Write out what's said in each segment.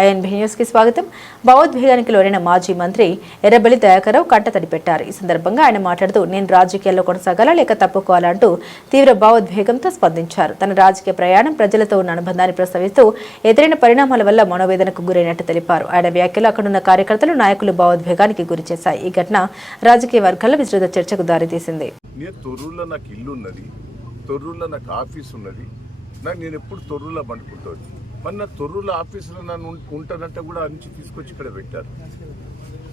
INB news స్వాగతం. భావోద్వేగానికి లోనైన మాజీ మంత్రి ఎర్రబెల్లి దయాకరావు కంటతడి పెట్టారు ఈ సందర్భంగా ఆయన మాట్లాడుతూ నేను రాజకీయాల్లో కొనసాగాలా లేక తప్పుకోవాలంటూ తీవ్ర భావోద్వేగంతో స్పందించారు. తన రాజకీయ ప్రయాణం ప్రజలతో ఉన్న అనుబంధాన్ని ప్రస్తావిస్తూ ఎదురైన పరిణామాల వల్ల మనోవేదనకు గురైనట్టు తెలిపారు. ఆయన వ్యాఖ్యలు అక్కడున్న కార్యకర్తలు నాయకులు భావోద్వేగానికి గురిచేశాయి. ఈ ఘటన రాజకీయ వర్గాల్లో విస్తృత చర్చకు దారితీసింది. నేను నాకు ఇల్లు ఉన్నది నాకు ఆఫీస్ ఉన్నది నాకు నేను ఎప్పుడు తొర్రూరులో పండుకుంటుంది మరి నా ఆఫీసులో నన్ను ఉంటానంటే కూడా అంచి తీసుకొచ్చి ఇక్కడ పెట్టారు.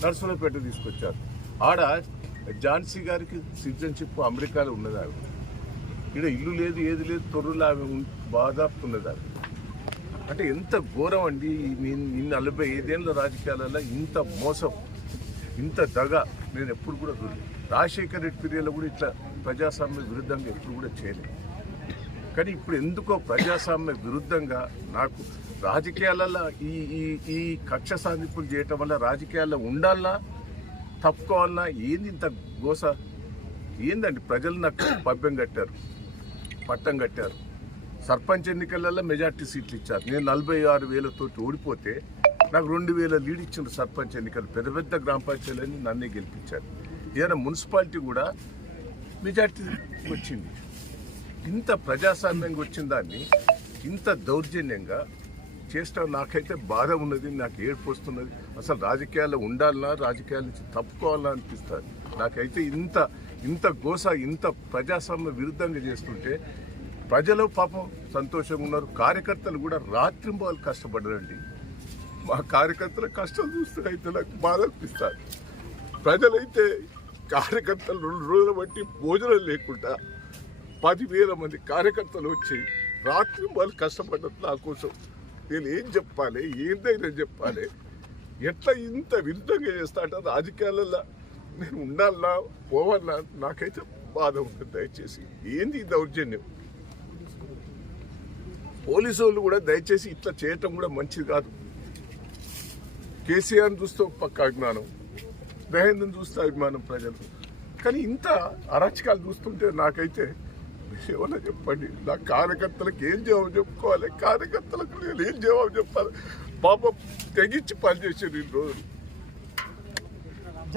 నర్సులపేట తీసుకొచ్చారు. ఆడ ఝాన్సీ గారికి సిటిజన్షిప్ అమెరికాలో ఉన్నది ఆవిడ. ఇక్కడ ఇల్లు లేదు ఏది లేదు తొర్రూరులో ఆమె ఉం- దాదాపు అంటే ఎంత ఘోరం అండి నేను ఈ నలభై ఐదేళ్ళ రాజకీయాలలో ఇంత మోసం ఇంత దగ నేను ఎప్పుడు కూడా చూడలేదు. రాజశేఖర్ రెడ్డి పీరియడ్లో కూడా ఇట్లా ప్రజాస్వామ్య విరుద్ధంగా ఎప్పుడు కూడా చేయలేదు. కానీ ఇప్పుడు ఎందుకో ప్రజాస్వామ్య విరుద్ధంగా నాకు రాజకీయాలలో ఈ ఈ ఈ కక్ష సాధింపులు చేయటం వల్ల రాజకీయాల్లో ఉండాలన్నా తప్పుకోవాలన్నా ఏంది ఇంత గోస? ఏందండి? ప్రజలు నాకు పభ్యం కట్టారు పట్టం కట్టారు. సర్పంచ్ ఎన్నికలలో మెజార్టీ సీట్లు ఇచ్చారు. నేను నలభై ఆరు వేలతో ఓడిపోతే నాకు రెండు వేల లీడ్ ఇచ్చిన సర్పంచ్ ఎన్నికలు. పెద్ద పెద్ద గ్రామ పంచాయతీలని నన్నే గెలిపించారు. ఏదైనా మున్సిపాలిటీ కూడా మెజార్టీ వచ్చింది. ఇంత ప్రజాస్వామ్యంగా వచ్చిన దాన్ని ఇంత దౌర్జన్యంగా చేస్తా నాకైతే బాధ ఉన్నది నాకు ఏడుపు వస్తున్నది. అసలు రాజకీయాల్లో ఉండాలన్నా రాజకీయాల నుంచి తప్పుకోవాలన్నా అనిపిస్తుంది. నాకైతే ఇంత ఇంత గోస ఇంత ప్రజాస్వామ్య విరుద్ధంగా చేస్తుంటే ప్రజలు పాపం సంతోషంగా ఉన్నారు. కార్యకర్తలు కూడా రాత్రింబాలు కష్టపడరండి. మా కార్యకర్తల కష్టం చూస్తే అయితే నాకు బాధ అనిపిస్తుంది. ప్రజలైతే కార్యకర్తలు రెండు రోజుల బట్టి భోజనం లేకుండా పదివేల మంది కార్యకర్తలు వచ్చి రాత్రి వాళ్ళు కష్టపడ్డారు నా కోసం. నేను ఏం చెప్పాలి? ఏం ధైర్యం చెప్పాలి. ఎట్లా ఇంత విరుద్ధంగా చేస్తా అంటే రాజకీయాలలో నేను ఉండాలన్నా పోవాలన్నా నాకైతే బాధ ఉంటుంది దయచేసి. ఏంది ఈ దౌర్జన్యం? పోలీసు వాళ్ళు కూడా దయచేసి ఇట్లా చేయటం కూడా మంచిది కాదు. కేసీఆర్ని చూస్తే పక్క అభిమానం మహేంద్రని చూస్తే అభిమానం ప్రజలు. కానీ ఇంత అరాచకాలు చూస్తుంటే నాకైతే ఏమన్నా చెప్పండి. నా కార్యకర్తలకు ఏం జవాబు చెప్పుకోవాలి? కార్యకర్తలకు నేను ఏం జవాబు చెప్పాలి? పాపం తెగించి పనిచేసారు ఈ రోజులు.